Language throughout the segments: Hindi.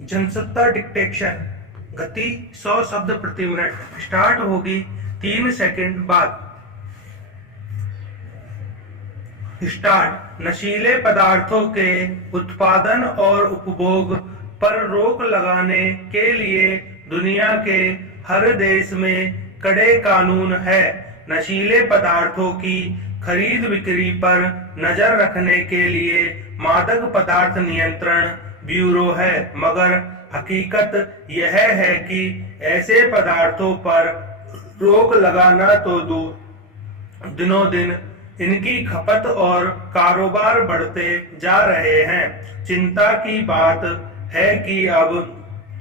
जनसत्ता डिक्टेशन गति 100 शब्द प्रति मिनट स्टार्ट होगी 3 सेकंड बाद। स्टार्ट। नशीले पदार्थों के उत्पादन और उपभोग पर रोक लगाने के लिए दुनिया के हर देश में कड़े कानून है। नशीले पदार्थों की खरीद बिक्री पर नजर रखने के लिए मादक पदार्थ नियंत्रण ब्यूरो है, मगर हकीकत यह है कि ऐसे पदार्थों पर रोक लगाना तो दिनों दिन इनकी खपत और कारोबार बढ़ते जा रहे हैं। चिंता की बात है कि अब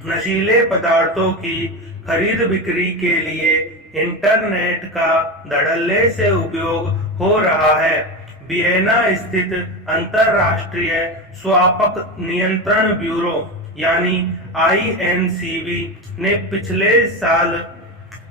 नशीले पदार्थों की खरीद बिक्री के लिए इंटरनेट का धड़ल्ले से उपयोग हो रहा है। वियना स्थित अंतरराष्ट्रीय स्वापक नियंत्रण ब्यूरो यानी INCB ने पिछले साल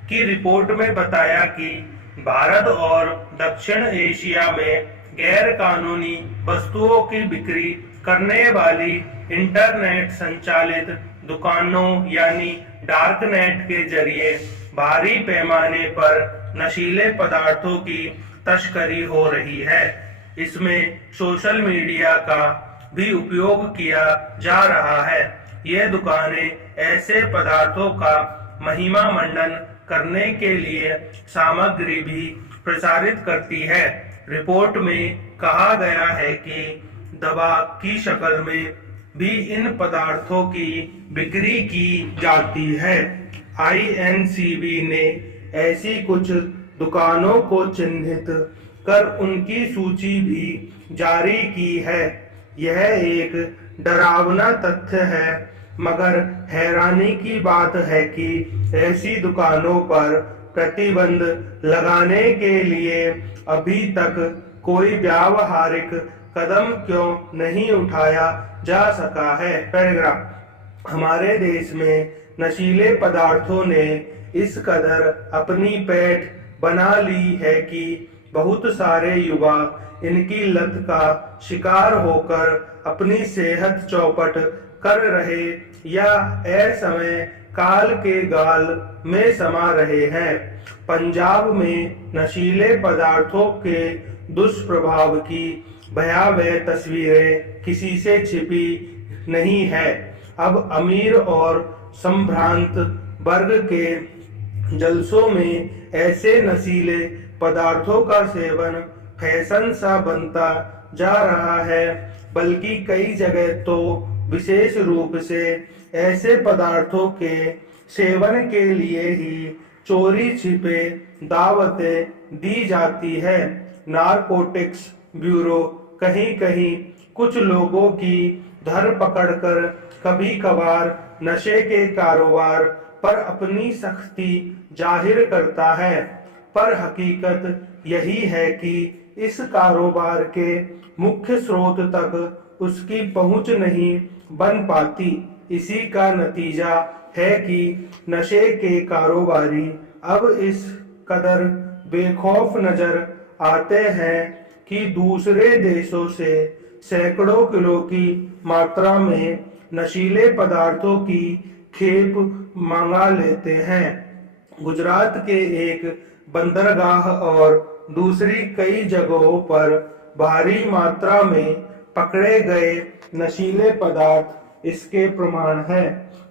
की रिपोर्ट में बताया कि भारत और दक्षिण एशिया में गैर कानूनी वस्तुओं की बिक्री करने वाली इंटरनेट संचालित दुकानों यानी डार्क नेट के जरिए भारी पैमाने पर नशीले पदार्थों की तस्करी हो रही है। इसमें सोशल मीडिया का भी उपयोग किया जा रहा है। ये दुकानें ऐसे पदार्थों का महिमा मंडन करने के लिए सामग्री भी प्रसारित करती है। रिपोर्ट में कहा गया है कि दवा की शक्ल में भी इन पदार्थों की बिक्री की जाती है। INCB ने ऐसी कुछ दुकानों को चिन्हित कर उनकी सूची भी जारी की है। यह एक डरावना तथ्य है, मगर हैरानी की बात है कि ऐसी दुकानों पर प्रतिबंध लगाने के लिए अभी तक कोई व्यावहारिक कदम क्यों नहीं उठाया जा सका है। पैराग्राफ। हमारे देश में नशीले पदार्थों ने इस कदर अपनी पैठ बना ली है कि बहुत सारे युवा इनकी लत का शिकार होकर अपनी सेहत चौपट कर रहे या असमय काल के गाल में समा रहे हैं। पंजाब में नशीले पदार्थों के दुष्प्रभाव की भयावह तस्वीरें किसी से छिपी नहीं है। अब अमीर और संभ्रांत वर्ग के जलसों में ऐसे नशीले पदार्थों का सेवन फैशन सा बनता जा रहा है, बल्कि कई जगह तो विशेष रूप से ऐसे पदार्थों के सेवन के लिए ही चोरी छिपे दावतें दी जाती है। नारकोटिक्स ब्यूरो कहीं कहीं कुछ लोगों की धरपकड़ कर कभी कभार नशे के कारोबार पर अपनी सख्ती जाहिर करता है, पर हकीकत यही है कि इस कारोबार के मुख्य स्रोत तक उसकी पहुंच नहीं बन पाती। इसी का नतीजा है कि नशे के कारोबारी अब इस कदर बेखौफ नजर आते हैं कि दूसरे देशों से सैकड़ों किलो की मात्रा में नशीले पदार्थों की खेप मंगा लेते हैं। गुजरात के एक बंदरगाह और दूसरी कई जगहों पर भारी मात्रा में पकड़े गए नशीले पदार्थ इसके प्रमाण हैं।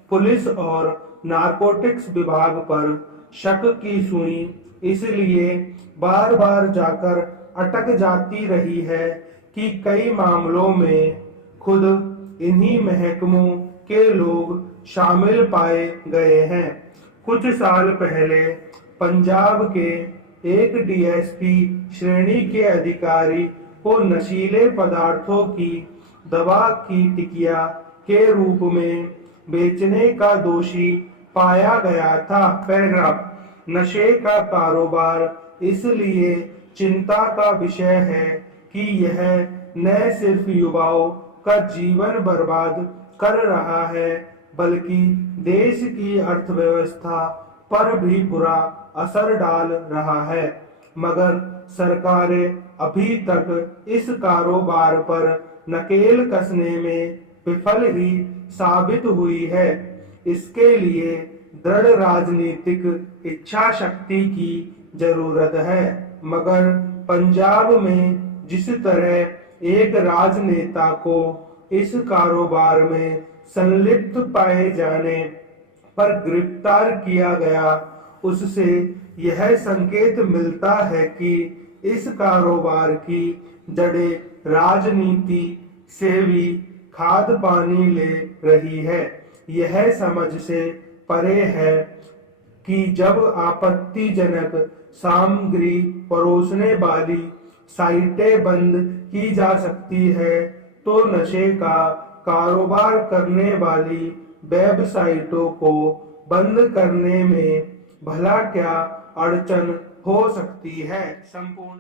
पुलिस और नारकोटिक्स विभाग पर शक की सुई इसलिए बार बार जाकर अटक जाती रही है कि कई मामलों में खुद इन्हीं महकमों के लोग शामिल पाए गए हैं। कुछ साल पहले पंजाब के एक DSP श्रेणी के अधिकारी को नशीले पदार्थों की दवा की टिकिया के रूप में बेचने का दोषी पाया गया था। पैराग्राफ। नशे का कारोबार इसलिए चिंता का विषय है कि यह न सिर्फ युवाओं का जीवन बर्बाद कर रहा है, बल्कि देश की अर्थव्यवस्था पर भी बुरा असर डाल रहा है। मगर सरकारें अभी तक इस कारोबार पर नकेल कसने में विफल ही साबित हुई है। इसके लिए दृढ़ राजनीतिक इच्छा शक्ति की जरूरत है। मगर पंजाब में जिस तरह एक राजनेता को इस कारोबार में संलिप्त पाए जाने पर गिरफ्तार किया गया, उससे यह संकेत मिलता है कि इस कारोबार की जड़ें राजनीति से भी खाद पानी ले रही है। यह समझ से परे है कि जब आपत्तिजनक सामग्री परोसने वाली साइटें बंद की जा सकती है, तो नशे का कारोबार करने वाली वेबसाइटों को बंद करने में भला क्या अड़चन हो सकती है। संपूर्ण